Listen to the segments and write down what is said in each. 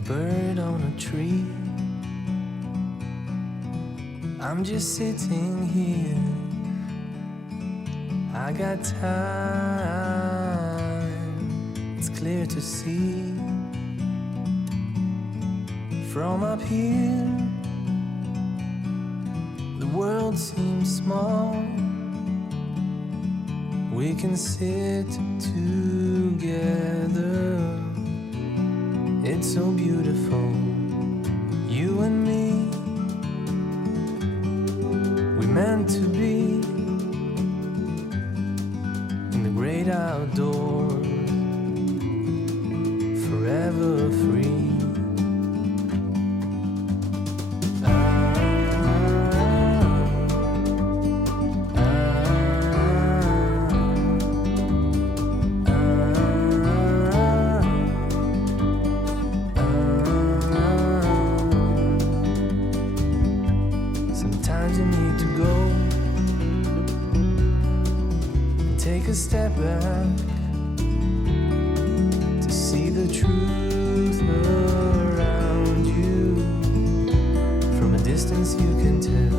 a bird on a tree. I'm just sitting here. I got time. It's clear to see. From up here, the world seems small. We can sit together. It's so beautiful, you and me. We meant to be in the great outdoors, forever free. Sometimes you need to go and take a step back to see the truth around you. From a distance you can tell.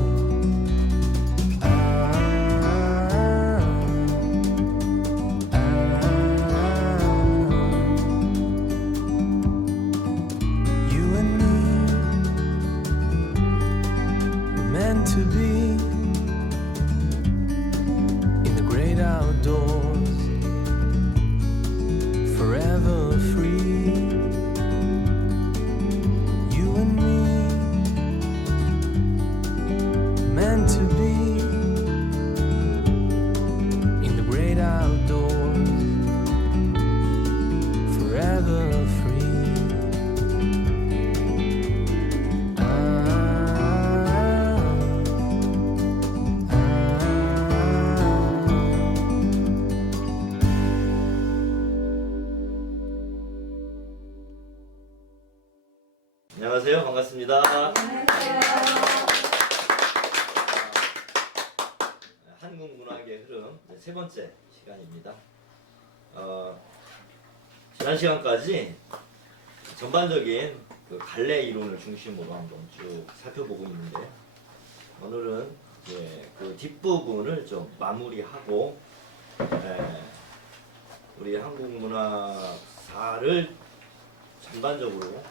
You and me were meant to be in the great outdoors, forever free. You and me meant to be in the great outdoors, forever free. 안녕하세요. 반갑습니다. 한국 문학의 흐름 세 번째 시간입니다. 지난 시간까지 전반적인 그 갈래 이론을 중심으로 한번 쭉 살펴보고 있는데, 오늘은 이제 그 뒷부분을 좀 마무리하고 우리 한국 문학사를 전반적으로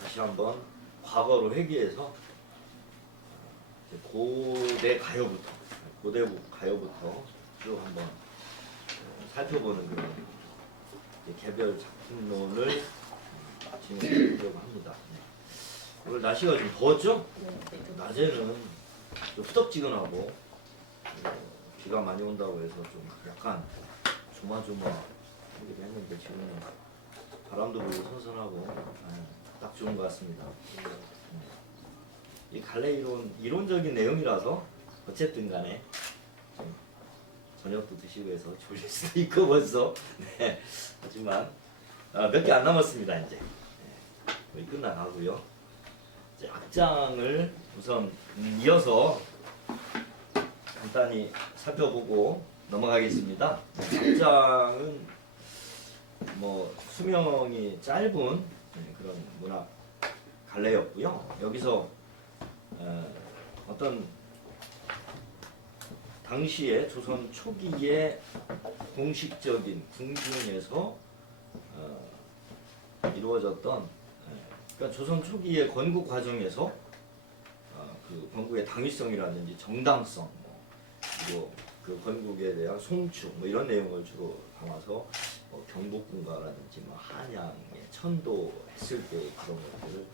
다시 한번 과거로 회귀해서 고대 가요부터, 고대국 가요부터 쭉 한번 살펴보는 그런 개별 작품론을 진행하려고 합니다. 오늘 날씨가 좀 더웠죠? 낮에는 좀 후덥지근하고 비가 많이 온다고 해서 좀 약간 조마조마하기도 했는데, 지금은 바람도 불고 선선하고 딱 좋은 것 같습니다. 이 갈래 이론적인 내용이라서 어쨌든 간에 좀 저녁도 드시고 해서 졸릴 수도 있고 벌써. 네. 하지만 몇 개 안 남았습니다. 이제 거의 끝나가고요. 이제 악장을 우선 이어서 간단히 살펴보고 넘어가겠습니다. 악장은 뭐 수명이 짧은 그런 문학 갈래였고요. 여기서 어떤 당시에 조선 초기의 공식적인 궁중에서 이루어졌던, 그러니까 조선 초기의 건국 과정에서 그 건국의 당위성이라든지 정당성, 그리고 그 건국에 대한 송축 이런 내용을 주로 담아서 경복궁가라든지 한양에 천도했을 때 그런 것들을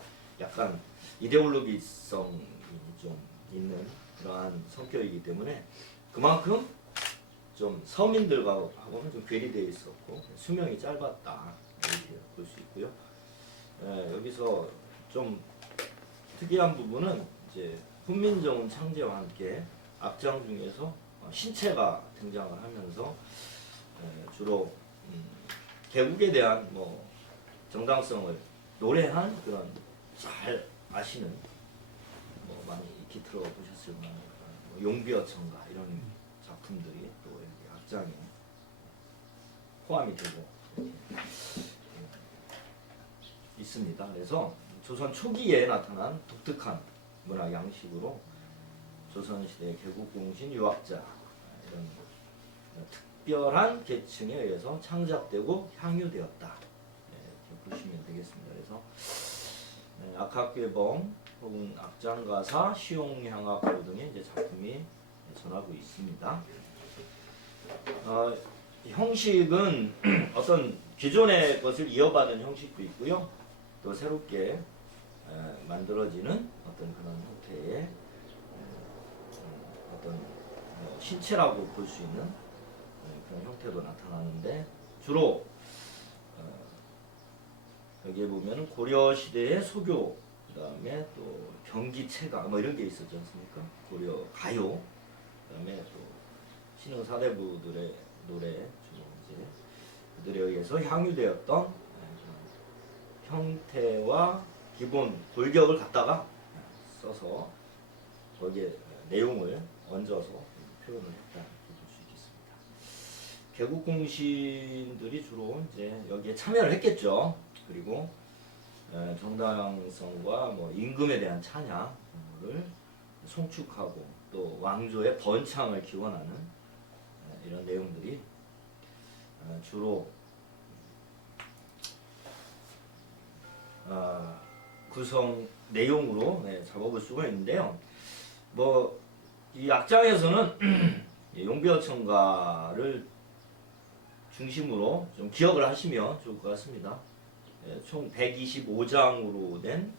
약간 이데올로기성이 좀 있는 그러한 성격이기 때문에 그만큼 좀 서민들하고는 좀 괴리되어 있었고 수명이 짧았다, 이렇게 볼 수 있고요. 여기서 좀 특이한 부분은 이제 훈민정음 창제와 함께 악장 중에서 신체가 등장을 하면서 주로 개국에 대한 정당성을 노래한 그런 잘 아시는 많이 익히 들어보셨을 만한 용비어천가 이런 작품들이 또 여기 악장에 포함이 되고 있습니다. 그래서 조선 초기에 나타난 독특한 문화 양식으로 조선시대 개국공신 유학자 이런 특별한 계층에 의해서 창작되고 향유되었다. 이렇게 보시면 되겠습니다. 그래서 악학괴범 혹은 악장가사, 시용향악도 등의 이제 작품이 전하고 있습니다. 형식은 어떤 기존의 것을 이어받은 형식도 있고요. 또 새롭게 만들어지는 어떤 그런 형태의 어떤 신체라고 볼 수 있는 그런 형태도 나타나는데 주로 여기에 보면 고려 시대의 소교, 그 다음에 또 경기체가 뭐 이런 게 있었지 않습니까? 고려 가요, 그 다음에 또 신흥 사대부들의 노래 주로 이제 그들에 의해서 향유되었던 형태와 기본 골격을 갖다가 써서 거기에 내용을 얹어서 표현을 했다 이렇게 볼 수 있겠습니다. 개국공신들이 주로 이제 여기에 참여를 했겠죠. 그리고 정당성과 뭐 임금에 대한 찬양을 송축하고 또 왕조의 번창을 기원하는 이런 내용들이 주로 구성 내용으로 잡아볼 수가 있는데요. 뭐 이 악장에서는 용비어천가를 중심으로 좀 기억을 하시면 좋을 것 같습니다. 총 125장으로 된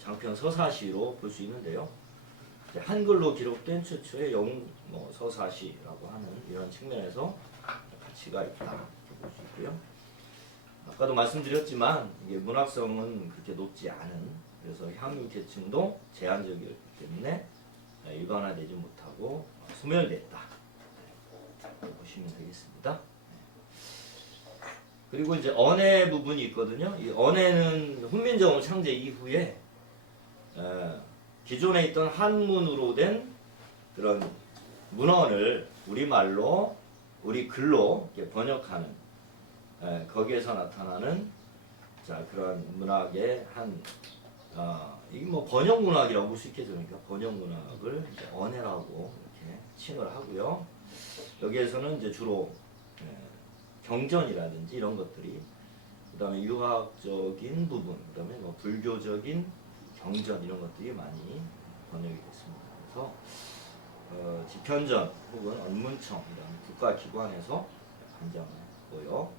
장편 서사시로 볼 수 있는데요. 한글로 기록된 최초의 서사시라고 하는 이런 측면에서 가치가 있다 이렇게 볼 수 있고요. 아까도 말씀드렸지만 이게 문학성은 그렇게 높지 않은, 그래서 향유 계층도 제한적이기 때문에 일반화되지 못하고 소멸됐다 보시면 되겠습니다. 그리고 이제 언해 부분이 있거든요. 이 언해는 훈민정음 창제 이후에 기존에 있던 한문으로 된 그런 문헌을 우리말로, 우리 글로 이렇게 번역하는 거기에서 나타나는 그런 문학의 이게 뭐 번역 문학이라고 볼 수 있겠죠. 그러니까 번역 문학을 이제 언해라고 이렇게 칭을 하고요. 여기에서는 이제 주로 경전이라든지 이런 것들이, 그다음에 유학적인 부분, 그다음에 뭐 불교적인 경전 이런 것들이 많이 번역이 됐습니다. 그래서 집현전 혹은 언문청 이런 국가기관에서 관장하고요.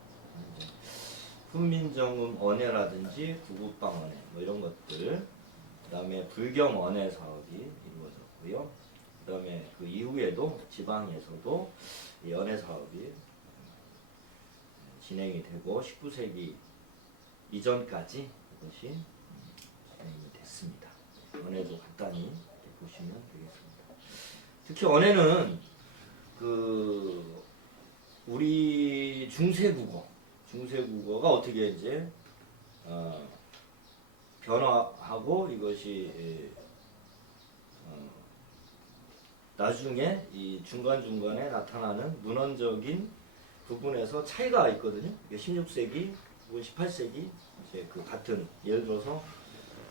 훈민정음 언해라든지 구국방 언해 뭐 이런 것들, 그다음에 불경 언해 사업이 이루어졌고요. 그다음에 그 이후에도 지방에서도 이 언해 사업이 진행이 되고 19세기 이전까지 이것이 진행이 됐습니다. 언해도 간단히 보시면 되겠습니다. 특히 언해는 우리 중세국어가 어떻게 이제 변화하고 이것이 나중에 이 중간중간에 나타나는 문헌적인 부분에서 차이가 있거든요. 16세기 혹은 18세기 이제 그 같은, 예를 들어서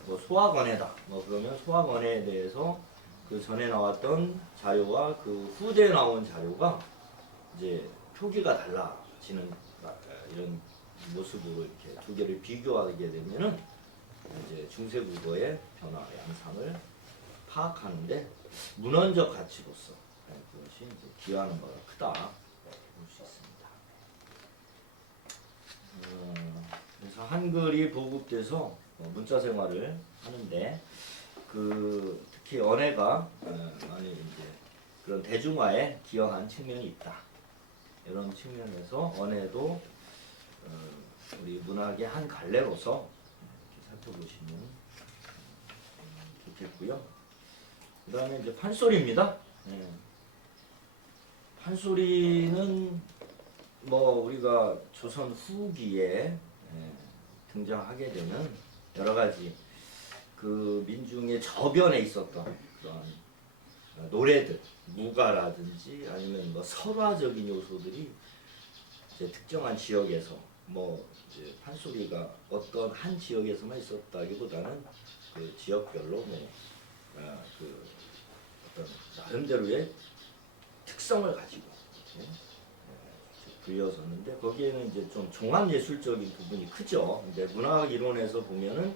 뭐 소학언해다 뭐 그러면 소학언해에 대해서 그 전에 나왔던 자료와 그 후대에 나온 자료가 이제 표기가 달라지는 이런 모습으로 이렇게 두 개를 비교하게 되면은 이제 중세국어의 변화 양상을 파악하는데 문헌적 가치로서 그것이 이제 기여하는 바가 크다 볼 수 있습니다. 그래서 한글이 보급돼서 문자 생활을 하는데 특히 언해가 많이 이제 그런 대중화에 기여한 측면이 있다. 이런 측면에서 언해도 우리 문학의 한 갈래로서 이렇게 살펴보시면 좋겠고요. 그 다음에 이제 판소리입니다. 판소리는 뭐 우리가 조선 후기에 등장하게 되는 여러 가지 그 민중의 저변에 있었던 그런 노래들, 무가라든지 아니면 뭐 설화적인 요소들이 이제 특정한 지역에서 뭐 이제 판소리가 어떤 한 지역에서만 있었다기보다는 그 지역별로 그 어떤 나름대로의 특성을 가지고 이렇게 불려졌는데 거기에는 이제 좀 종합 예술적인 부분이 크죠. 근데 문학 이론에서 보면은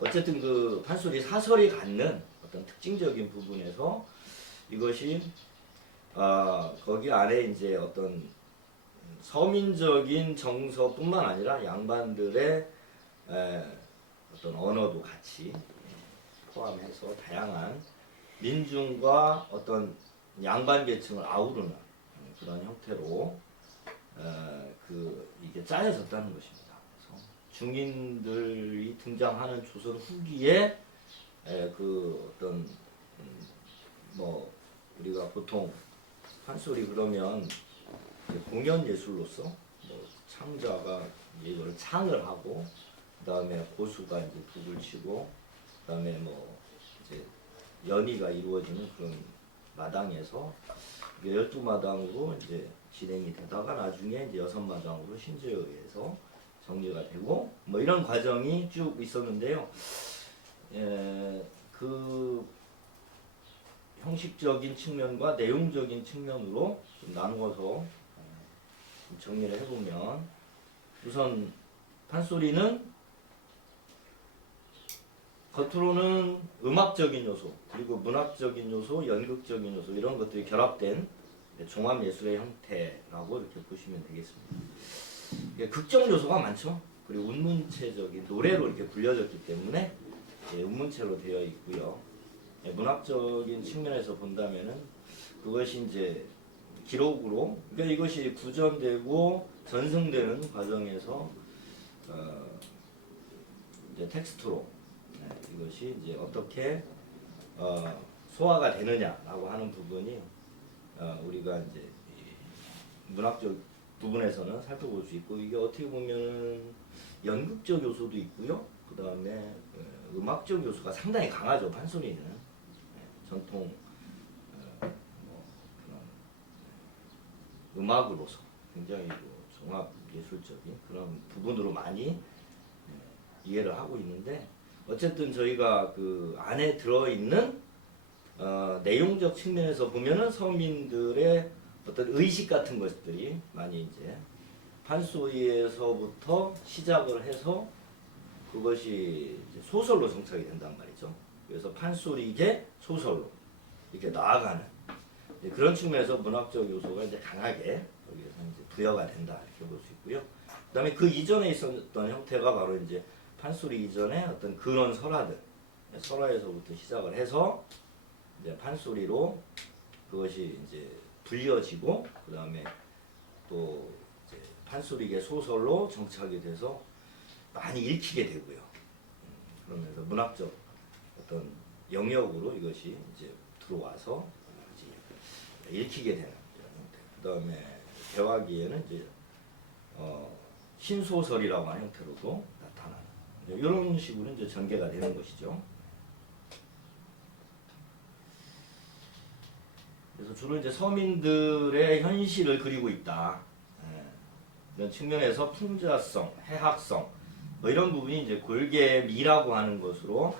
어쨌든 그 판소리 사설이 갖는 어떤 특징적인 부분에서 이것이 거기 안에 이제 어떤 서민적인 정서뿐만 아니라 양반들의 어떤 언어도 같이 포함해서 다양한 민중과 어떤 양반 계층을 아우르는 그런 형태로 이게 짜여졌다는 것입니다. 그래서 중인들이 등장하는 조선 후기에 그 어떤 뭐 우리가 보통 판소리 그러면 공연 예술로서 뭐 창자가 이걸 창을 하고 그다음에 고수가 이제 북을 치고 그다음에 뭐 이제 연희가 이루어지는 그런 마당에서 12마당으로 이제 진행이 되다가 나중에 이제 6마당으로 신조에 의해서 정리가 되고 뭐 이런 과정이 쭉 있었는데요. 그 형식적인 측면과 내용적인 측면으로 좀 나누어서 좀 정리를 해보면 우선 판소리는 겉으로는 음악적인 요소 그리고 문학적인 요소, 연극적인 요소 이런 것들이 결합된 종합 예술의 형태라고 이렇게 보시면 되겠습니다. 극적 요소가 많죠. 그리고 운문체적인 노래로 이렇게 불려졌기 때문에 운문체로 되어 있고요. 문학적인 측면에서 본다면은 그것이 이제 기록으로 그러니까 이것이 구전되고 전승되는 과정에서 이제 텍스트로 이것이 이제 어떻게 소화가 되느냐라고 하는 부분이 우리가 이제 문학적 부분에서는 살펴볼 수 있고 이게 어떻게 보면 연극적 요소도 있고요. 그 다음에 음악적 요소가 상당히 강하죠. 판소리는 전통 뭐 그런 음악으로서 굉장히 종합 예술적인 그런 부분으로 많이 이해를 하고 있는데 어쨌든 저희가 그 안에 들어있는 내용적 측면에서 보면은 서민들의 어떤 의식 같은 것들이 많이 이제 판소리에서부터 시작을 해서 그것이 이제 소설로 정착이 된단 말이죠. 그래서 판소리계 소설로 이렇게 나아가는 그런 측면에서 문학적 요소가 이제 강하게 여기에서 이제 부여가 된다 이렇게 볼 수 있고요. 그다음에 그 이전에 있었던 형태가 바로 이제 판소리 이전에 어떤 그런 설화들, 설화에서부터 시작을 해서 이제 판소리로 그것이 이제 불려지고 그다음에 또 이제 판소리계 소설로 정착이 돼서 많이 읽히게 되고요. 그러면서 문학적 어떤 영역으로 이것이 이제 들어와서 이제 읽히게 되는 이런 형태. 그다음에 대화기에는 이제 신소설이라고 하는 형태로도 나타나는 이런 식으로 이제 전개가 되는 것이죠. 그래서 주로 이제 서민들의 현실을 그리고 있다. 이런 측면에서 풍자성, 해학성 뭐 이런 부분이 이제 골계미라고 하는 것으로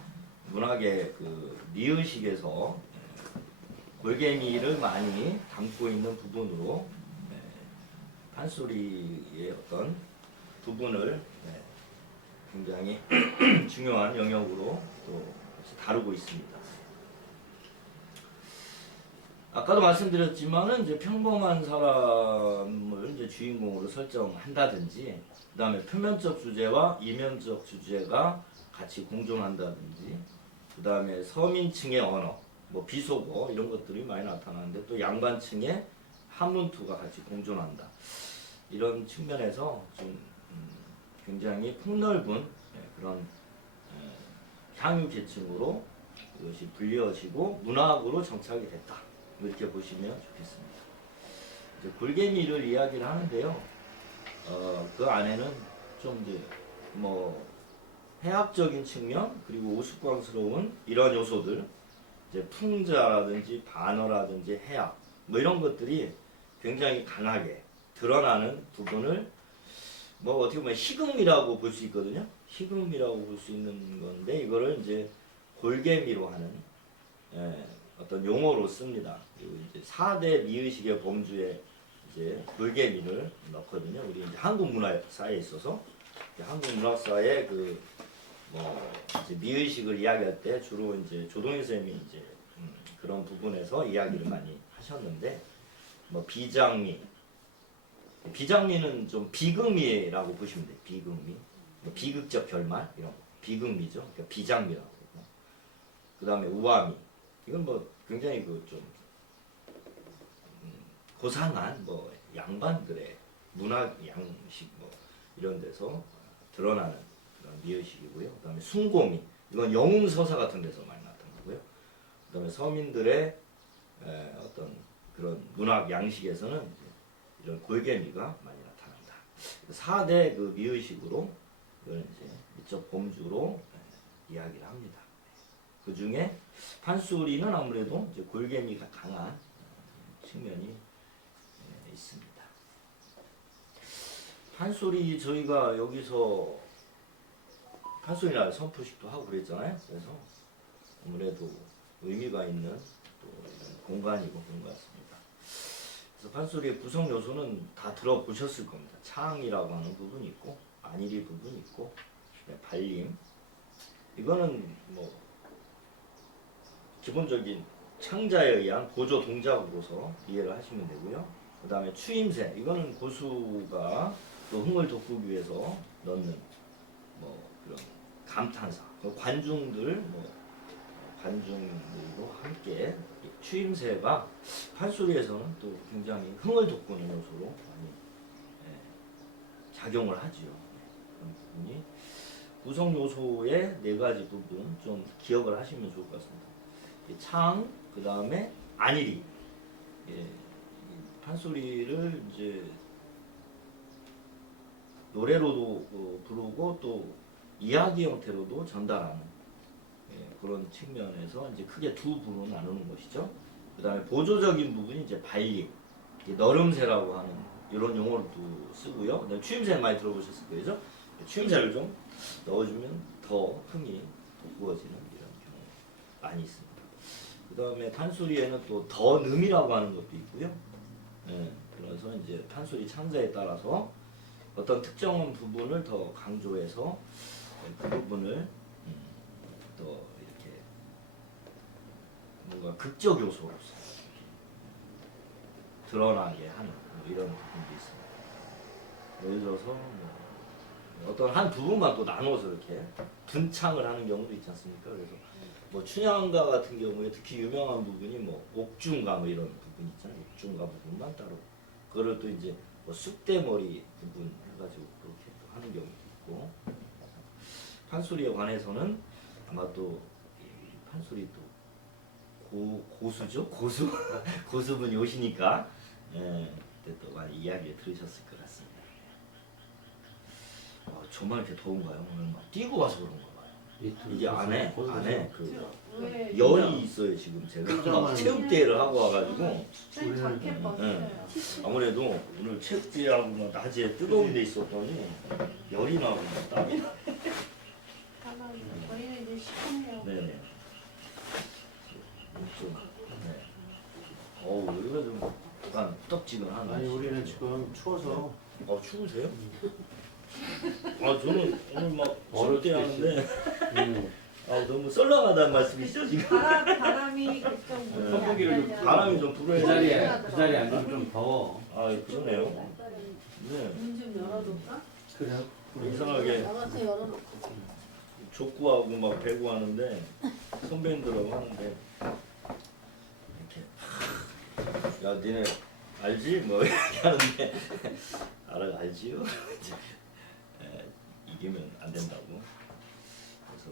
문학의 그 미의식에서 골계미를 많이 담고 있는 부분으로 판소리의 어떤 부분을 굉장히 중요한 영역으로 또 다루고 있습니다. 아까도 말씀드렸지만은 이제 평범한 사람을 이제 주인공으로 설정한다든지, 그 다음에 표면적 주제와 이면적 주제가 같이 공존한다든지, 그 다음에 서민층의 언어, 뭐 비속어 이런 것들이 많이 나타나는데 또 양반층의 한문투가 같이 공존한다. 이런 측면에서 좀 굉장히 폭넓은 그런 향유 계층으로 이것이 불려지고 문학으로 정착이 됐다. 이렇게 보시면 좋겠습니다. 이제 골계미를 이야기를 하는데요. 그 안에는 좀 이제 뭐 해학적인 측면 그리고 우스꽝스러운 이런 요소들, 이제 풍자라든지 반어라든지 해학 뭐 이런 것들이 굉장히 강하게 드러나는 부분을 뭐 어떻게 보면 희금이라고 볼 수 있거든요. 희금이라고 볼 수 있는 건데 이거를 이제 골개미로 하는 어떤 용어로 씁니다. 그리고 이제 4대 미의식의 범주에 이제 골개미를 넣거든요. 우리 이제 한국 문화사에 있어서 한국 문학사에 뭐 이제 미의식을 이야기할 때 주로 이제 조동인 선생님이 이제 그런 부분에서 이야기를 많이 하셨는데 뭐 비장미는 좀 비극미라고 보시면 돼요. 비극미, 뭐 비극적 결말 이런 거. 비극미죠. 그러니까 비장미라고 그러고. 그 다음에 우아미, 이건 뭐 굉장히 좀 고상한 뭐 양반들의 문학 양식 뭐 이런 데서 드러나는 그런 미의식이고요. 그 다음에 숭고미, 이건 영웅 서사 같은 데서 많이 나타나고요. 그 다음에 서민들의 어떤 그런 문학 양식에서는 이런 골개미가 많이 나타난다. 4대 그 미의식으로 이걸 이제 미적 범주로 이야기를 합니다. 그 중에 판소리는 아무래도 이제 골개미가 강한 측면이 있습니다. 판소리 저희가 여기서 판소리날 선포식도 하고 그랬잖아요. 그래서 아무래도 의미가 있는 또 이런 공간이고 그런 것 같습니다. 그래서 판소리의 구성 요소는 다 들어보셨을 겁니다. 창이라고 하는 부분이 있고 안일이 부분이 있고 발림, 이거는 뭐 기본적인 창자에 의한 보조 동작으로서 이해를 하시면 되고요. 그 다음에 추임새, 이거는 고수가 또 흥을 돋구기 위해서 넣는 뭐 그런 감탄사, 관중들 관중들도 함께 추임새가 판소리에서는 또 굉장히 흥을 돋구는 요소로 많이 작용을 하지요. 그런 부분이 구성 요소의 4가지 부분 좀 기억을 하시면 좋을 것 같습니다. 창, 그 다음에 안일이, 판소리를 이제 노래로도 부르고 또 이야기 형태로도 전달하는 그런 측면에서 이제 크게 두 부분으로 나누는 것이죠. 그 다음에 보조적인 부분이 이제 발림, 너름새라고 하는 이런 용어도 쓰고요. 그다음에 추임새 많이 들어보셨을 거죠. 추임새를 좀 넣어주면 더 흥이 돋구어지는 이런 경우 많이 있습니다. 그 다음에 판소리에는 또 더음이라고 하는 것도 있고요. 그래서 이제 판소리 창자에 따라서 어떤 특정한 부분을 더 강조해서 그 부분을 더 이렇게 뭔가 극적 요소로서 드러나게 하는 이런 부분도 있습니다. 예를 들어서 어떤 한 부분만 또 나눠서 이렇게 분창을 하는 경우도 있지 않습니까? 그래서 뭐 춘향가 같은 경우에 특히 유명한 부분이 뭐 옥중가 뭐 이런 부분 있잖아요. 옥중가 부분만 따로 그거를 또 이제 뭐 쑥대머리 부분 해가지고 그렇게 또 하는 경우도 있고, 판소리에 관해서는 아마 또 판소리 또 고수죠? 고수? 고수분이 오시니까 그때 또 많이 이야기를 들으셨을 것 같습니다. 정말 이렇게 더운가요? 오늘 막 뛰고 와서 그런가 봐요. 이게 안에 그 열이 있어요. 지금 제가 막 체육대회를 하고 와가지고 아무래도 오늘 체육대회하고 막 낮에 뜨거운 데 있었더니 열이 나고 막 땀이 나. 저희는 이제 시원해요. 네네. 여기가 좀 약간 후덥지근한. 아니 우리는 지금 추워서. 추우세요? 저는 오늘 막 어렵게 하는데 너무 썰렁하다는 말씀이시죠 지금? 바람이 좀 선풍기를 바람이 좀 불어야 그 자리에 앉으면 좀 더워. 그러네요. 네. 문 좀 열어둘까? 그래요? 이상하게 나가서 열어놓고. 족구하고 막 배구 하는데 선배님들하고 하는데 이렇게 야 니네 알지? 뭐 이렇게 하는데 알지요? 이기면 안 된다고. 그래서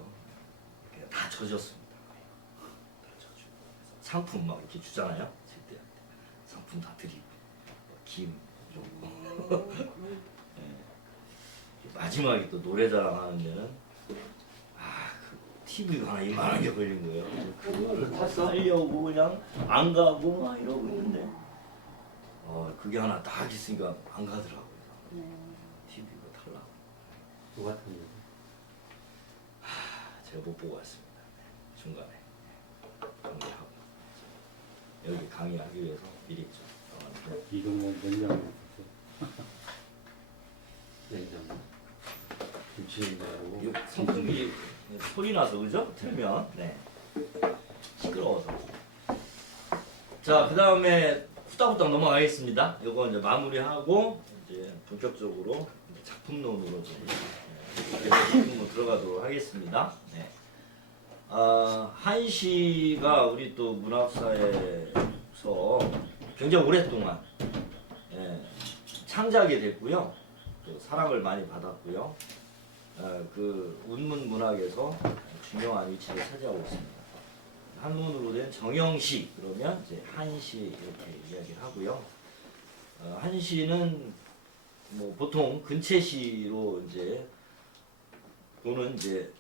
이렇게 다 젖었습니다. 다 젖고 상품 막 이렇게 주잖아요. 칠 때 상품 다 드리고 김 이런 거. 마지막에 또 노래자랑 하는 데는 그 TV가 하나 이만한 게 걸린 거예요. 그거를 탔어? 하려고 그냥 안 가고 막 이러고 있는데 그게 하나 딱 있으니까 안 가더라고요. TV가 다 똑같은 거. 제가 못 보고 왔습니다. 네, 중간에 강의하고 여기 강의하기 위해서 미리 좀 나왔는데 이동건 냉장고 있었어. 냉장고. 김치 냉장고. 이거 선풍기 소리 나서 그죠? 틀면 네 시끄러워서. 자, 그 다음에 후딱후딱 넘어가겠습니다. 이거 이제 마무리하고 이제 본격적으로 이제 작품론으로 좀 작품으로 들어가도록 하겠습니다. 네. 한시가 우리 또 문학사에서 굉장히 오랫동안 창작이 됐고요. 또 사랑을 많이 받았고요. 그 운문 문학에서 중요한 위치를 차지하고 있습니다. 한문으로 된 정형시 그러면 이제 한시 이렇게 이야기를 하고요. 한시는 뭐 보통 근체시로 이제 또는 이제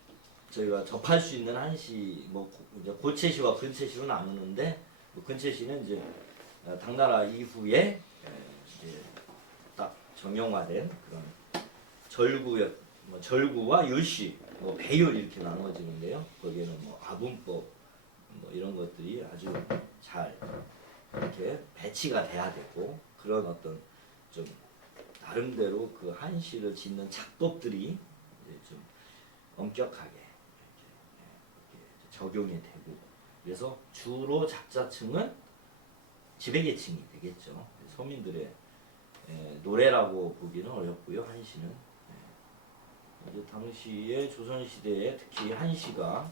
저희가 접할 수 있는 한시 뭐 이제 고체시와 근체시로 나누는데 뭐 근체시는 이제 당나라 이후에 이제 딱 정형화된 그런 절구와 율시, 뭐 배율 이렇게 나눠지는데요. 거기에는 뭐 아분법 뭐 이런 것들이 아주 잘 이렇게 배치가 돼야 되고 그런 어떤 좀 나름대로 그 한시를 짓는 작법들이 이제 좀 엄격하게 이렇게 적용이 되고 그래서 주로 작자층은 지배계층이 되겠죠. 서민들의 노래라고 보기는 어렵고요. 한시는 이제 당시에 조선시대에 특히 한시가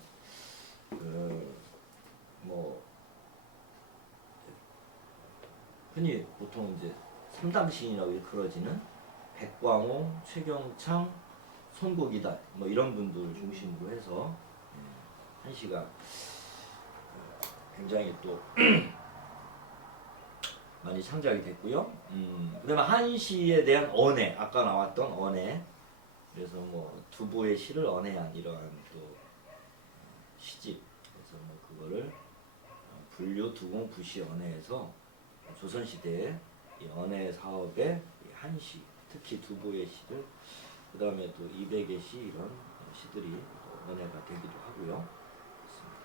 뭐 흔히 보통 이제 삼당시인이라고 일컬어지는 백광호, 최경창, 손국이다 뭐 이런 분들 중심으로 해서 한시가 굉장히 또 많이 창작이 됐고요. 그다음에 한시에 대한 언해 아까 나왔던 언해 그래서 뭐 두보의 시를 언해한 이러한 또 시집 그래서 뭐 그거를 분류 두공 부시 언해에서 조선시대의 이 언해 사업의 이 한시 특히 두보의 시들 그 다음에 또 200의 시 이런 시들이 언해가 되기도 하고요. 그렇습니다.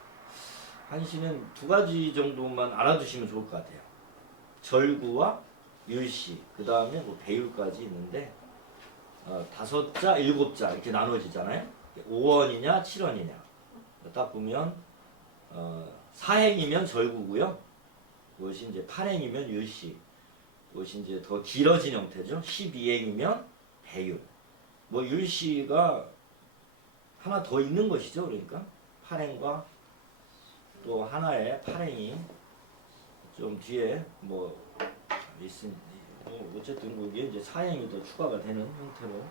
한시는 두 가지 정도만 알아두시면 좋을 것 같아요. 절구와 율시 그 다음에 뭐 배율까지 있는데 5자, 7자 이렇게 나눠지잖아요. 5원이냐 7원이냐 딱 보면 4행이면 절구고요. 그것이 이제 8행이면 율시 그것이 이제 더 길어진 형태죠. 12행이면 배율 뭐 율시가 하나 더 있는 것이죠. 그러니까 8행과 또 하나의 8행이 좀 뒤에 뭐 있으니 뭐 어쨌든 거기에 이제 4행이 더 추가가 되는 형태로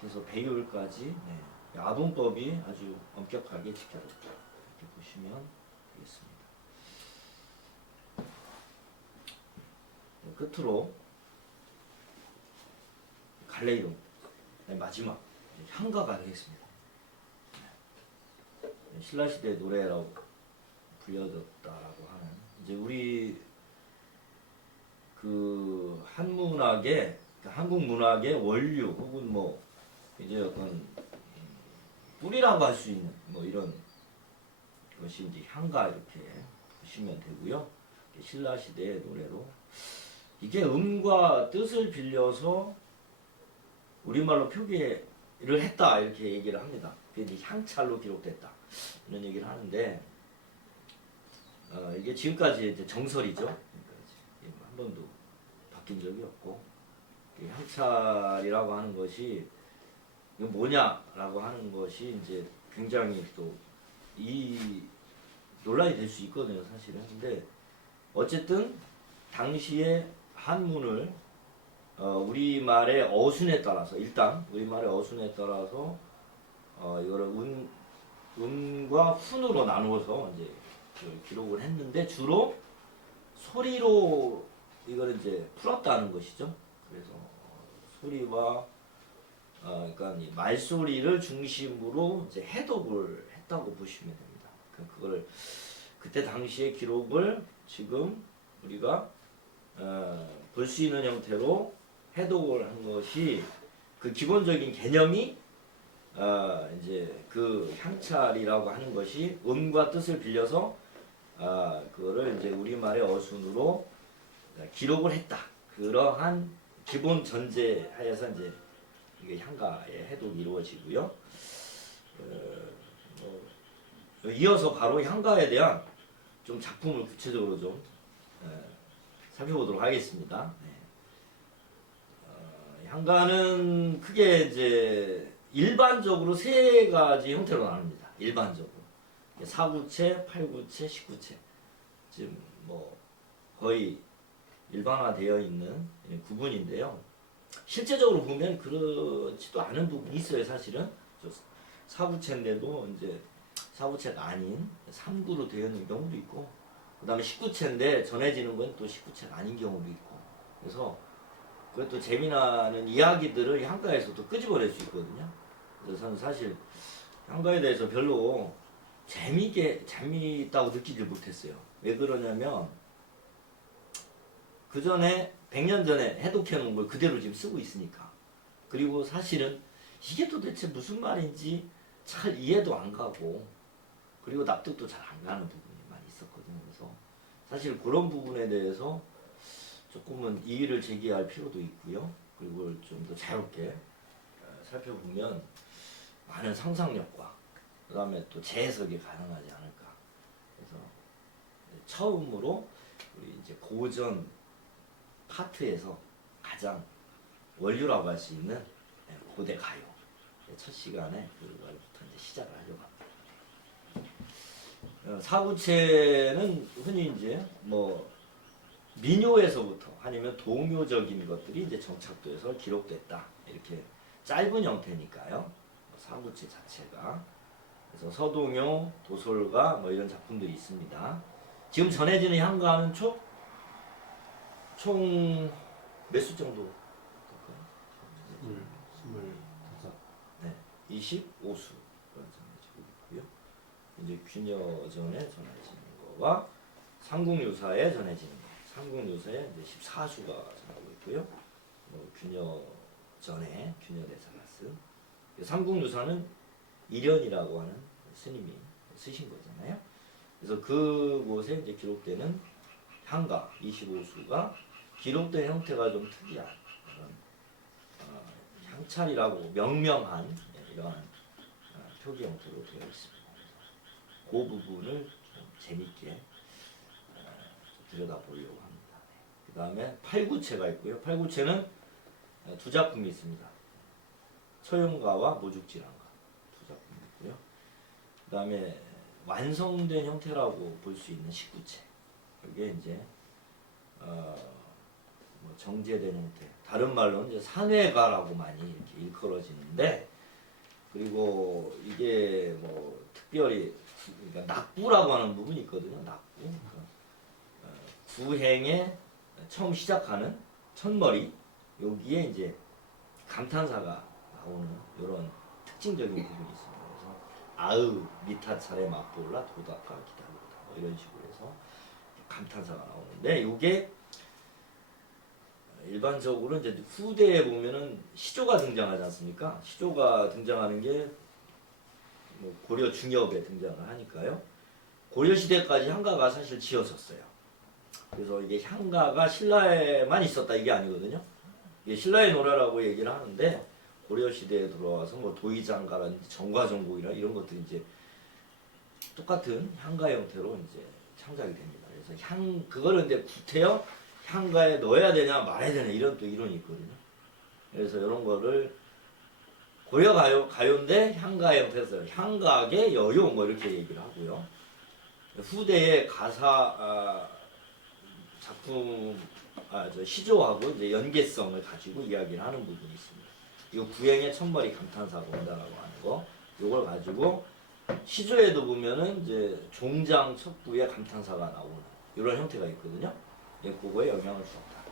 그래서 배율까지 아동법이 아주 엄격하게 지켜졌다 이렇게 보시면 되겠습니다. 끝으로 갈레이동 마지막 향가가 되겠습니다. 신라시대 노래라고 불려졌다라고 하는 이제 우리 그 한문학의 한국 문학의 원류 혹은 뭐 이제 어떤 뿌리라고 할 수 있는 뭐 이런 것이 이제 향가 이렇게 보시면 되고요. 신라시대의 노래로 이게 음과 뜻을 빌려서 우리말로 표기를 했다 이렇게 얘기를 합니다. 그게 이제 향찰로 기록됐다 이런 얘기를 하는데 이게 지금까지 이제 정설이죠. 그러니까 한 번도 바뀐 적이 없고 향찰이라고 하는 것이 이거 뭐냐라고 하는 것이 이제 굉장히 또 이 논란이 될 수 있거든요, 사실은. 근데 어쨌든 당시에 한문을 우리말의 어순에 따라서 일단 우리말의 어순에 따라서 이거를 음과 훈으로 나누어서 이제 기록을 했는데 주로 소리로 이걸 이제 풀었다는 것이죠. 그래서 소리와 그러니까 이 말소리를 중심으로 이제 해독을 했다고 보시면 됩니다. 그거를 그때 당시의 기록을 지금 우리가 볼 수 있는 형태로 해독을 한 것이 그 기본적인 개념이 이제 그 향찰이라고 하는 것이 음과 뜻을 빌려서 그거를 이제 우리말의 어순으로 기록을 했다. 그러한 기본 전제하에서 이제 이게 향가의 해독이 이루어지고요. 이어서 바로 향가에 대한 좀 작품을 구체적으로 좀 살펴보도록 하겠습니다. 네. 향가는 크게 이제 일반적으로 세 가지 형태로 나눕니다. 일반적으로 사구체, 팔구체, 십구체. 지금 뭐 거의 일반화되어 있는 구분인데요. 실제적으로 보면 그렇지도 않은 부분이 있어요. 사실은 사구체인데도 이제 사구체가 아닌 삼구로 되어 있는 경우도 있고, 그 다음에 십구체인데 전해지는 건 또 십구체가 아닌 경우도 있고, 그래서 그것도 재미나는 이야기들을 향가에서도 끄집어낼 수 있거든요. 그래서 저는 사실 향가에 대해서 별로 재미있다고 느끼질 못했어요. 왜 그러냐면 그 전에 100년 전에 해독해 놓은 걸 그대로 지금 쓰고 있으니까. 그리고 사실은 이게 도대체 무슨 말인지 잘 이해도 안 가고, 그리고 납득도 잘 안 가는 부분이 많이 있었거든요. 그래서 사실 그런 부분에 대해서 조금은 이의를 제기할 필요도 있고요. 그리고 좀 더 자유롭게 살펴보면 많은 상상력과 그 다음에 또 재해석이 가능하지 않을까. 그래서 처음으로 우리 이제 고전 파트에서 가장 원류라고 할 수 있는 고대 가요 첫 시간에 그걸부터 이제 시작을 하려고 합니다. 사구체는 흔히 이제 뭐 민요에서부터 아니면 동요적인 것들이 이제 정착돼서 기록됐다, 이렇게 짧은 형태니까요. 사구체 자체가. 그래서 서동요, 도솔가 뭐 이런 작품들이 있습니다. 지금 전해지는 향가는 총 몇 수 정도 될까요? 25. 네, 25수 전해지고 있고요. 이제 균여전에 전해지는 거와 삼국유사에 전해지는 거, 삼국유사에 이제 14수가 전하고 있고요. 뭐 균여전에 균여대사가 쓴 삼국유사는 일연이라고 하는 스님이 쓰신 거잖아요. 그래서 그곳에 이제 기록되는 향가 25수가 기록된 형태가 좀 특이한 그런 향찰이라고 명명한 이러한 표기 형태로 되어 있습니다. 그래서 그 부분을 좀 재밌게 들여다보려고 합니다. 그 다음에 팔구체가 있고요. 팔구체는 두 작품이 있습니다. 처용가와 모죽지랑가 두 작품이 있고요. 그 다음에 완성된 형태라고 볼 수 있는 십구체. 이게 이제 뭐 정제된 형태. 다른 말로는 이제 산회가라고 많이 이렇게 일컬어지는데, 그리고 이게 뭐 특별히 그러니까 낙부라고 하는 부분이 있거든요. 낙부. 그러니까 구행에 처음 시작하는 첫머리, 여기에 이제 감탄사가 나오는 이런 특징적인 부분이 있습니다. 그래서 아으 미타차례 맛볼라 도다가 기다리다 뭐 이런 식으로 해서 감탄사가 나오는데, 이게 일반적으로 이제 후대에 보면은 시조가 등장하지 않습니까? 시조가 등장하는 게 뭐 고려 중엽에 등장을 하니까요. 고려 시대까지 향가가 사실 지어졌어요. 그래서 이게 향가가 신라에만 있었다 이게 아니거든요. 이게 신라의 노래라고 얘기를 하는데, 고려 시대에 들어와서 뭐 도의장가라든지 정과정곡이라 이런 것들이 이제 똑같은 향가 형태로 이제 창작이 됩니다. 그래서 그거를 이제 구태여 향가에 넣어야 되냐 말아야 되냐 이런 또 이론이 있거든요. 그래서 이런 거를 고려 가요인데 향가 형태에서 향가계 여요 뭐 이렇게 얘기를 하고요. 후대의 가사 작품 시조하고 이제 연계성을 가지고 이야기를 하는 부분이 있습니다. 이거 구행의 첫머리 감탄사가 온다라고 하는 거, 이걸 가지고 시조에도 보면은 이제 종장 첩부의 감탄사가 나오는 이런 형태가 있거든요. 그거에 영향을 주었다.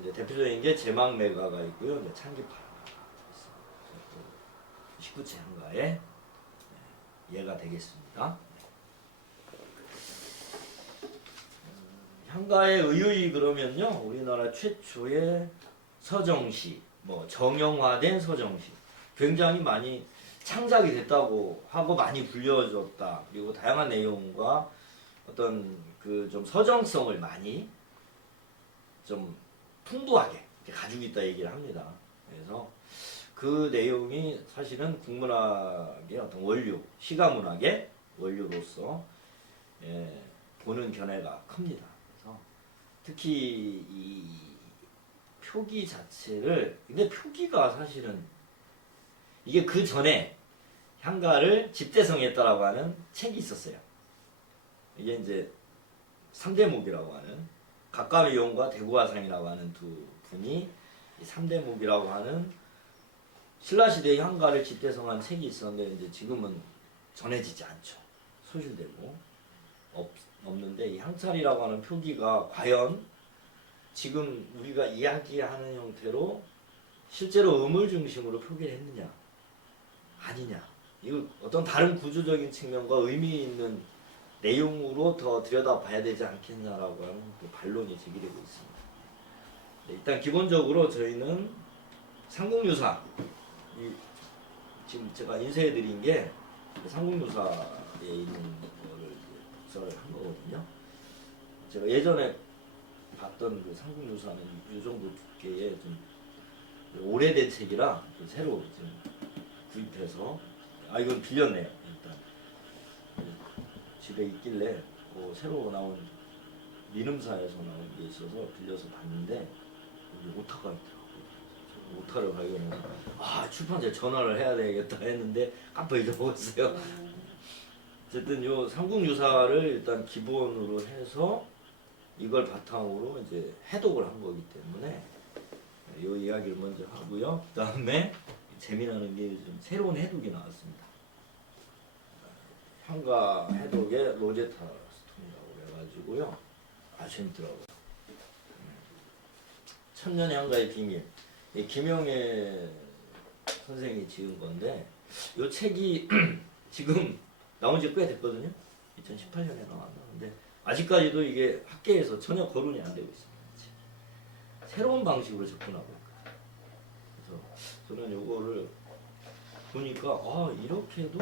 이제 대표적인 게 제망매가가 있고요, 이제 창기파라가 있습니다. 19체 향가의 예가 되겠습니다. 향가의 의의 그러면요, 우리나라 최초의 서정시, 뭐 정형화된 서정식 굉장히 많이 창작이 됐다고 하고 많이 불려졌다. 그리고 다양한 내용과 어떤 그 좀 서정성을 많이 좀 풍부하게 이렇게 가지고 있다 얘기를 합니다. 그래서 그 내용이 사실은 국문학의 어떤 원류, 시가문학의 원류로서 보는 견해가 큽니다. 그래서 특히 이 표기 자체를 근데 표기가 사실은 이게 그 전에 향가를 집대성했다라고 하는 책이 있었어요. 이게 이제 삼대목이라고 하는 각가위용과 대구화상이라고 하는 두 분이 이 삼대목이라고 하는 신라시대의 향가를 집대성한 책이 있었는데 이제 지금은 전해지지 않죠. 소실되고 없는데 이 향찰이라고 하는 표기가 과연 지금 우리가 이야기하는 형태로 실제로 음을 중심으로 표기를 했느냐 아니냐 이거 어떤 다른 구조적인 측면과 의미 있는 내용으로 더 들여다봐야 되지 않겠냐라고 하는 또 반론이 제기되고 있습니다. 네, 일단 기본적으로 저희는 삼국유사 지금 제가 인쇄해드린 게 삼국유사에 있는 거를 구설을 한 거거든요. 제가 예전에 봤던 그 삼국유사는 이 정도 두께의 좀 오래된 책이라 새로 좀 구입해서 이건 빌렸네요. 일단 집에 있길래 새로 나온 민음사에서 나온 게 있어서 빌려서 봤는데 여기 오타가 있더라고요. 오타를 발견해서 출판사에 전화를 해야 되겠다 했는데 깜빡 잊어먹었어요. 어쨌든 요 삼국유사를 일단 기본으로 해서 이걸 바탕으로 이제 해독을 한 거기 때문에 요 이야기를 먼저 하고요. 그 다음에 재미나는 게 좀 새로운 해독이 나왔습니다. 향가 해독의 로제타 스톤이라고 해가지고요. 재밌더라고요. 천년 향가의 비밀. 김영애 선생이 지은 건데 이 책이 지금 나온 지 꽤 됐거든요. 2018년에 나왔는데 아직까지도 이게 학계에서 전혀 거론이 안 되고 있습니다. 새로운 방식으로 접근하고 있거든요. 그래서 저는 이거를 보니까 이렇게도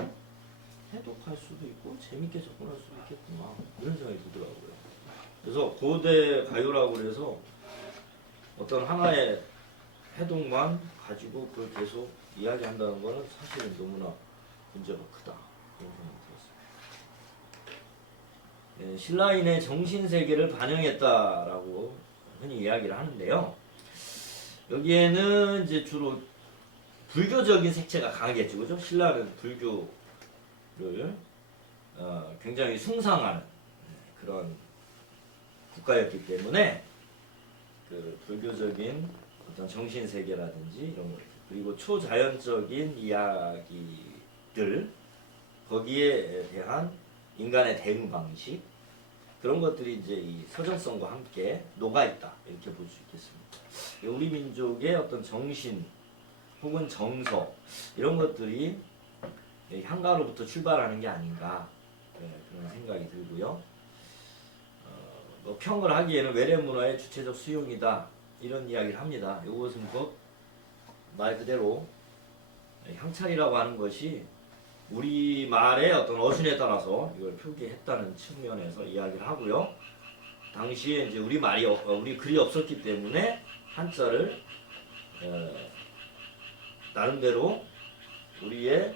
해독할 수도 있고 재밌게 접근할 수도 있겠구나 이런 생각이 들더라고요. 그래서 고대 가요라고 그래서 어떤 하나의 해독만 가지고 그걸 계속 이야기한다는 거는 사실은 너무나 문제가 크다 그런 생각이 들었습니다. 신라인의 정신세계를 반영했다라고 흔히 이야기를 하는데요. 여기에는 이제 주로 불교적인 색채가 강하겠죠, 그죠? 신라는 불교를 굉장히 숭상하는 그런 국가였기 때문에 그 불교적인 어떤 정신 세계라든지 이런 것 그리고 초자연적인 이야기들 거기에 대한 인간의 대응 방식 그런 것들이 이제 이 서정성과 함께 녹아 있다 이렇게 볼 수 있겠습니다. 우리 민족의 어떤 정신 혹은 정서 이런 것들이 향가로부터 출발하는 게 아닌가 그런 생각이 들고요. 뭐 평을 하기에는 외래 문화의 주체적 수용이다 이런 이야기를 합니다. 이것은 말 그대로 향찰이라고 하는 것이 우리 말의 어떤 어순에 따라서 이걸 표기했다는 측면에서 이야기를 하고요. 당시에 이제 우리 글이 없었기 때문에 한자를 나름대로 우리의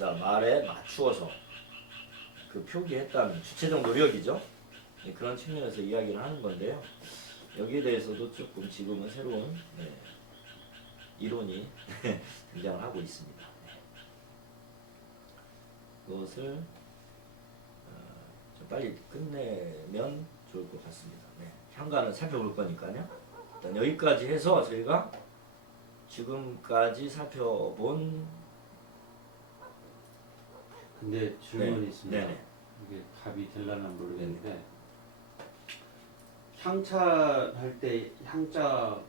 말에 맞추어서 그 표기했다는 주체적 노력이죠. 그런 측면에서 이야기를 하는 건데요. 여기에 대해서도 조금 지금은 새로운 이론이 등장을 하고 있습니다. 그것을 좀 빨리 끝내면 좋을 것 같습니다. 향가는 살펴볼 거니까요. 일단 여기까지 해서 저희가 지금까지 살펴본 근데 질문이 있습니다. 네네. 이게 답이 될라나 모르겠는데 향차할 때 한자가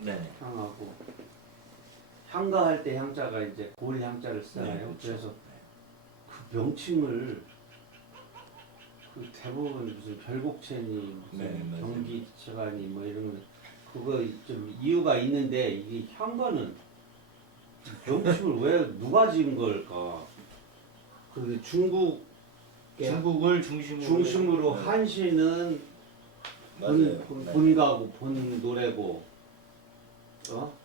네네. 향하고 향가할 때 향자가 이제 골 향자를 쓰잖아요. 네, 그렇죠. 그래서 그 명칭을 그 대부분 무슨 별곡체니 무슨 네, 맞아요. 경기체반이 뭐 이런 거 그거 좀 이유가 있는데 이 향가는 명칭을 왜 누가 지은 걸까? 그 중국을 중심으로 네. 한시는 맞아요. 본가고 본 노래고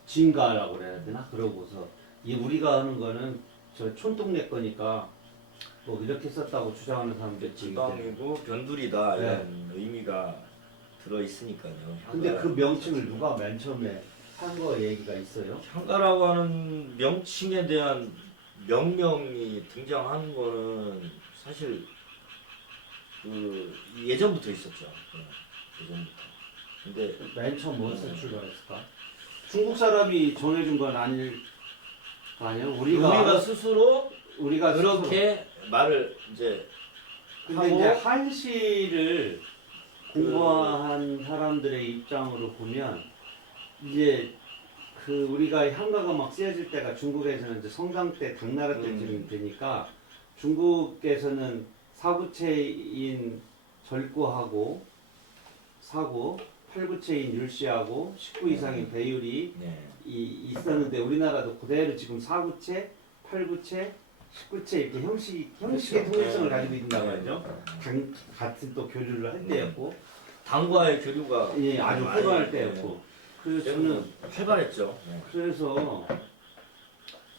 진가라고 그래야 되나? 그러고서 이 우리가 하는 거는 저 촌동네 거니까 뭐 이렇게 썼다고 주장하는 사람들 지방이고 변두리다 네. 이런 의미가 들어 있으니까요. 근데 그 명칭을 누가 맨 처음에 한 거 얘기가 있어요? 향가라고 하는 명칭에 대한 명명이 등장하는 거는 사실 그 예전부터 있었죠. 네, 예전부터. 근데 맨 처음 무엇에서 출발했을까? 중국 사람이 정해준 건 아닐 거 아니에요? 우리가 스스로 우리가 그렇게 말을 이제 근데 하고 이제 한시를 공부한 사람들의 입장으로 보면 이제 그 우리가 향가가 막 쓰여질 때가 중국에서는 이제 성당 때 당나라 때쯤 되니까 중국에서는 사구체인 절구하고 사구, 팔구체인 율시하고 19 이상인 배율이 네. 있었는데 우리나라도 그대로 지금 사구체, 팔구체, 19체 이렇게 형식의 그렇죠. 통일성을 네. 가지고 있다고 하죠. 같은 또 교류를 할 때였고, 당과의 교류가 예, 아주 많이, 활발할 때였고. 그래서 저는 활발했죠. 네. 그래서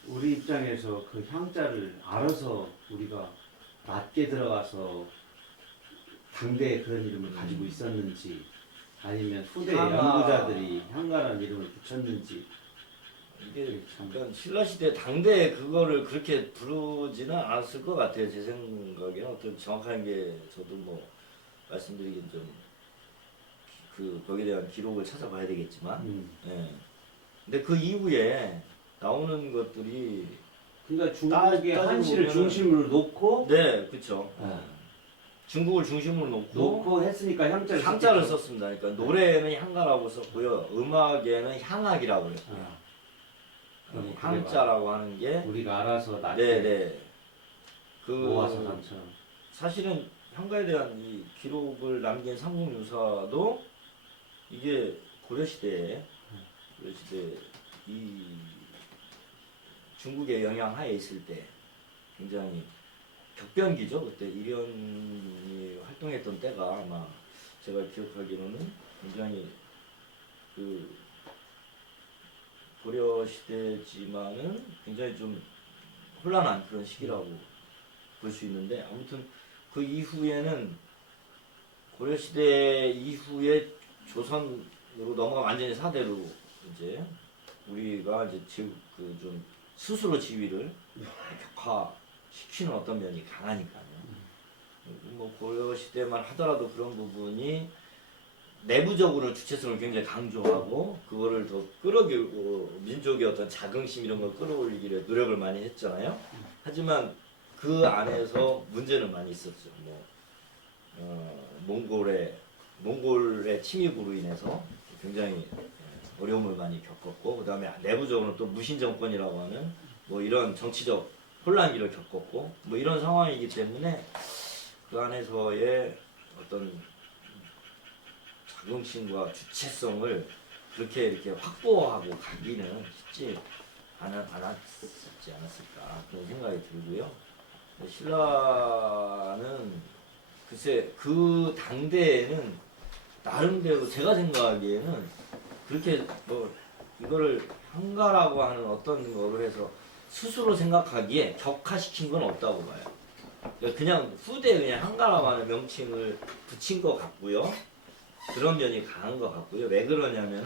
우리 입장에서 그 향자를 알아서 우리가 낮게 들어가서 당대에 그런 이름을 가지고 있었는지 아니면 후대 향가. 연구자들이 향가라는 이름을 붙였는지 이게 잠깐 신라 시대 당대에 그거를 그렇게 부르지는 않았을 것 같아요. 제 생각에는 어떤 정확한 게 저도 뭐 말씀드리긴 좀 그 거기에 대한 기록을 찾아봐야 되겠지만, 예. 근데 그 이후에 나오는 것들이 그러니까 중국의 한시를 보면은- 중심으로 놓고 네, 그렇죠. 어. 중국을 중심으로 놓고 했으니까 향자를 향자를 썼겠죠. 썼습니다. 그러니까 노래에는 향가라고 썼고요, 음악에는 향악이라고 그랬고요. 그럼 향자라고 하는 게 우리가 알아서 낮게 네네. 그 모아서 감처럼 사실은 향가에 대한 이 기록을 남긴 삼국유사도 이게 고려시대에 이 중국의 영향 하에 있을 때 굉장히 격변기죠. 그때 이련이 활동했던 때가 아마 제가 기억하기로는 굉장히 그 고려시대지만은 굉장히 좀 혼란한 그런 시기라고 볼 수 있는데, 아무튼 그 이후에는 고려시대 이후에 조선으로 넘어가 완전히 사대로 이제 우리가 이제 좀 스스로 지위를 격화시키는 어떤 면이 강하니까요. 뭐 고려시대만 하더라도 그런 부분이 내부적으로 주체성을 굉장히 강조하고 그거를 더 끌어들이고 민족의 어떤 자긍심 이런 걸 끌어올리기를 노력을 많이 했잖아요. 하지만 그 안에서 문제는 많이 있었죠. 몽골의 침입으로 인해서 굉장히 어려움을 많이 겪었고, 그 다음에 내부적으로 또 무신 정권이라고 하는 뭐 이런 정치적 혼란기를 겪었고, 뭐 이런 상황이기 때문에 그 안에서의 어떤 자긍심과 주체성을 그렇게 이렇게 확보하고 가기는 쉽지 않았지 않았을까 그런 생각이 들고요. 신라는 글쎄 그 당대에는 나름대로 제가 생각하기에는 그렇게 뭐 이거를 향가라고 하는 어떤 거로 해서 스스로 생각하기에 격화시킨 건 없다고 봐요. 그냥 후대에 그냥 향가라고 하는 명칭을 붙인 것 같고요. 그런 면이 강한 것 같고요. 왜 그러냐면은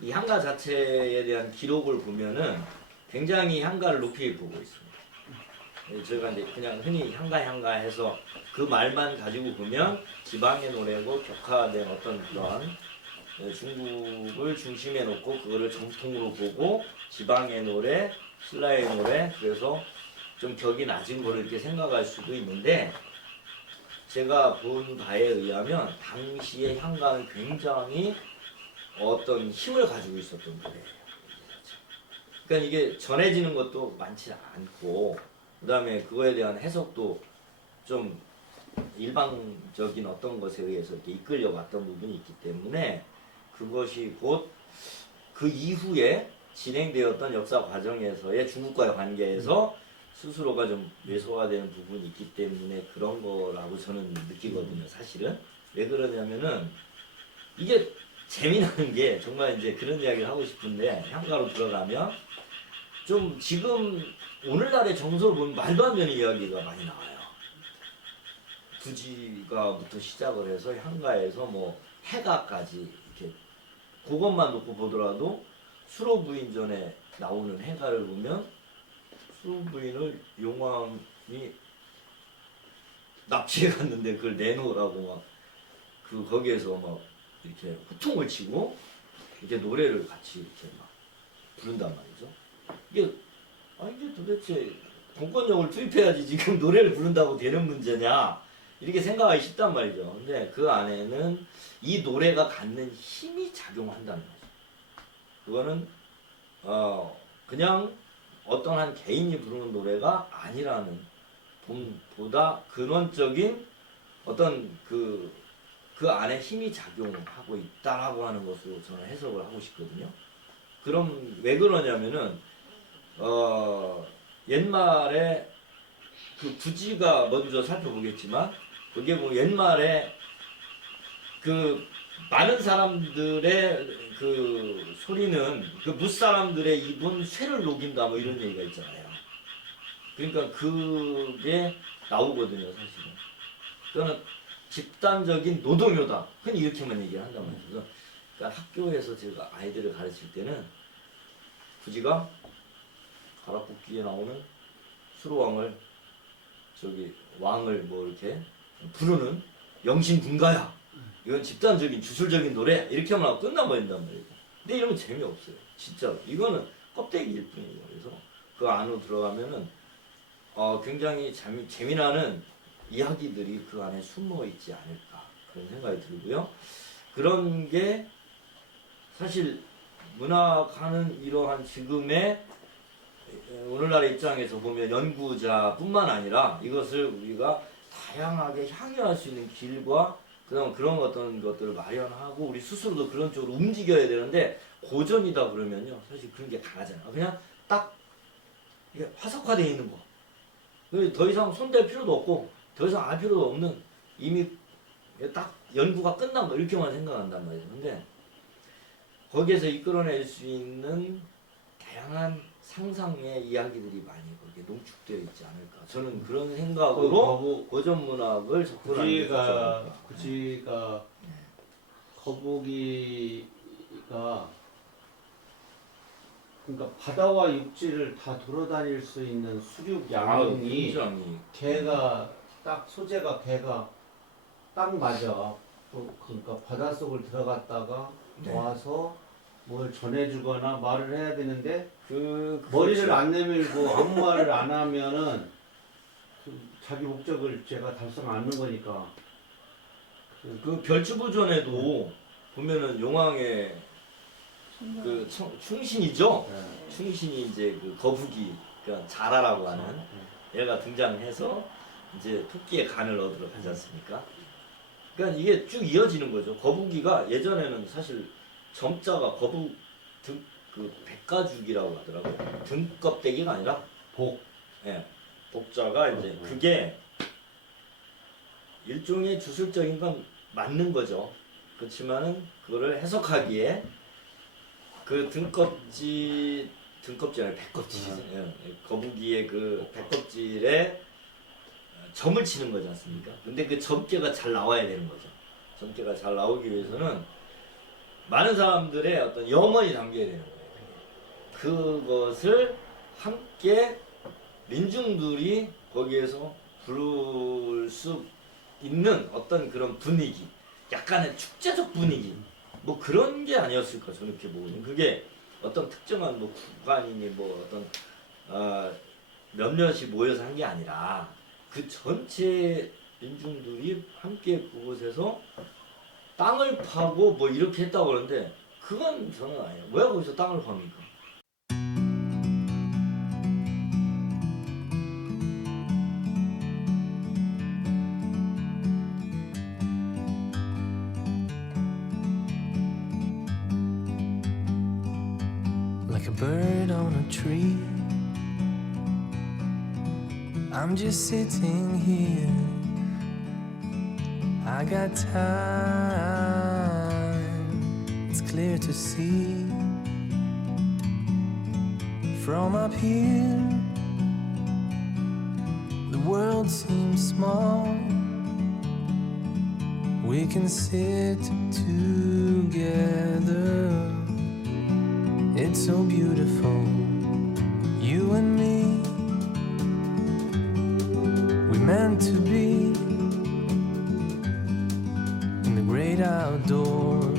이 향가 자체에 대한 기록을 보면은 굉장히 향가를 높이 보고 있습니다. 저희가 이제 그냥 흔히 향가 해서 그 말만 가지고 보면 지방의 노래고 격화된 어떤 그런 중국을 중심에 놓고 그거를 정통으로 보고 지방의 노래, 신라의 노래, 그래서 좀 격이 낮은 거를 이렇게 생각할 수도 있는데, 제가 본 바에 의하면 당시의 향가는 굉장히 어떤 힘을 가지고 있었던 노래예요. 그러니까 이게 전해지는 것도 많지 않고, 그 다음에 그거에 대한 해석도 좀 일방적인 어떤 것에 의해서 이렇게 이끌려 왔던 부분이 있기 때문에 그것이 곧 그 이후에 진행되었던 역사 과정에서의 중국과의 관계에서 스스로가 좀 왜소화되는 부분이 있기 때문에 그런 거라고 저는 느끼거든요. 사실은 왜 그러냐면은 이게 재미나는 게 정말 이제 그런 이야기를 하고 싶은데 향가로 들어가면 좀 지금 오늘날의 정서를 보면 말도 안 되는 이야기가 많이 나와요. 부지가부터 시작을 해서 향가에서 뭐 해가까지 이렇게 그것만 놓고 보더라도 수로 부인전에 나오는 해가를 보면 수로 부인을 용왕이 납치해 갔는데 그걸 내놓으라고 막 그 거기에서 막 이렇게 호통을 치고 이렇게 노래를 같이 이렇게 막 부른단 말이죠. 이게 이게 도대체 공권력을 투입해야지 지금 노래를 부른다고 되는 문제냐 이렇게 생각하기 쉽단 말이죠. 근데 그 안에는 이 노래가 갖는 힘이 작용한다는 거죠. 그거는 그냥 어떤 한 개인이 부르는 노래가 아니라는 보다 근원적인 어떤 그 안에 힘이 작용하고 있다라고 하는 것으로 저는 해석을 하고 싶거든요. 그럼 왜 그러냐면은 옛말에 그 부지가 먼저 살펴보겠지만 그게 뭐 옛말에 그 많은 사람들의 그 소리는 그 무사람들의 입은 쇠를 녹인다 뭐 이런 얘기가 있잖아요. 그러니까 그게 나오거든요, 사실은. 그거는 집단적인 노동요다. 흔히 이렇게만 얘기를 한단 말이죠. 그러니까 학교에서 제가 아이들을 가르칠 때는 부지가 가락볶기에 나오는 수로왕을 왕을 뭐 이렇게 부르는 영신군가야. 이건 집단적인 주술적인 노래 이렇게만 하고 끝나버린단 말이죠. 근데 이러면 재미없어요. 진짜로. 이거는 껍데기일 뿐이에요. 그래서 그 안으로 들어가면은 굉장히 재미나는 이야기들이 그 안에 숨어 있지 않을까 그런 생각이 들고요. 그런 게 사실 문학하는 이러한 지금의 오늘날의 입장에서 보면 연구자뿐만 아니라 이것을 우리가 다양하게 향유할 수 있는 길과 그다음 그런 어떤 것들을 마련하고 우리 스스로도 그런 쪽으로 움직여야 되는데 고전이다 그러면요 사실 그런 게 강하잖아요. 그냥 딱 이게 화석화되어 있는 거. 더 이상 손댈 필요도 없고 더 이상 알 필요도 없는 이미 딱 연구가 끝난 거 이렇게만 생각한단 말이에요. 근데 거기에서 이끌어낼 수 있는 다양한 상상의 이야기들이 많이 거기에 농축되어 있지 않을까. 저는 그런 생각으로 고전 문학을 접근하는 게 구지가 거북이가 그러니까 바다와 육지를 다 돌아다닐 수 있는 수륙 양용이 굉장히 걔가 딱 소재가 걔가 딱 맞아. 그러니까 바닷속을 들어갔다가 와서 뭘 전해주거나 말을 해야 되는데 머리를 안 내밀고 아무 말을 안 하면은 자기 목적을 제가 달성 않는 거니까. 그 별주부전에도 보면은 용왕의 그 충신이죠. 충신이 이제 그 거북이 그러니까 자라라고 하는 얘가 등장해서 이제 토끼의 간을 얻으러 가지 않습니까? 그러니까 이게 쭉 이어지는 거죠. 거북이가 예전에는 사실 점자가 거북 그 백가죽이라고 하더라고요. 등껍데기가 아니라 복자가 이제 그게 일종의 주술적인 건 맞는 거죠. 그렇지만은 그거를 해석하기에 그 등껍질 아니라 백껍질이잖아요. 거북이의 그 백껍질에 점을 치는 거지 않습니까? 근데 그 점괘가 잘 나와야 되는 거죠. 점괘가 잘 나오기 위해서는 많은 사람들의 어떤 염원이 담겨야 되는 거예요. 그것을 함께 민중들이 거기에서 부를 수 있는 어떤 그런 분위기, 약간의 축제적 분위기, 뭐 그런 게 아니었을까 저는 이렇게 보거든요. 그게 어떤 특정한 뭐 구간이니 뭐 어떤 몇몇이 모여서 한 게 아니라 그 전체 민중들이 함께 그곳에서 땅을 파고 뭐 이렇게 했다고 그러는데 그건 저는 아니에요. 왜 거기서 땅을 팝니까? like a bird on a tree. I'm just sitting here. I got time. It's clear to see from up here. The world seems small. We can sit together. It's so beautiful, you and me. We meant to be in the great outdoors,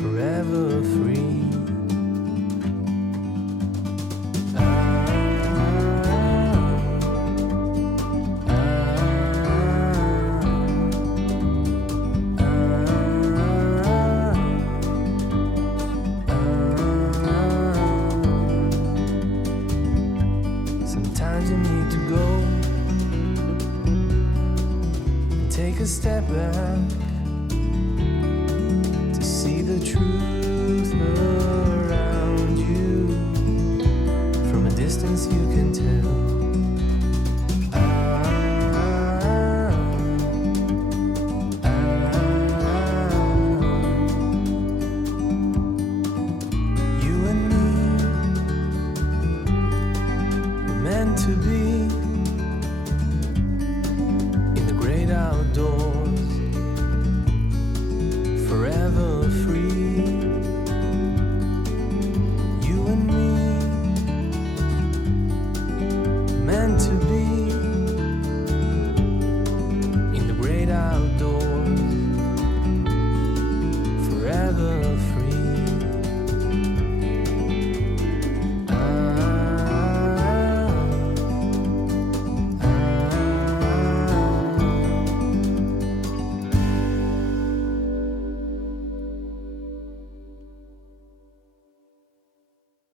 forever free. Sometimes you need to go and take a step back to see the truth around you. From a distance you can tell. You and me meant to be in the great outdoors, forever free. You and me meant to be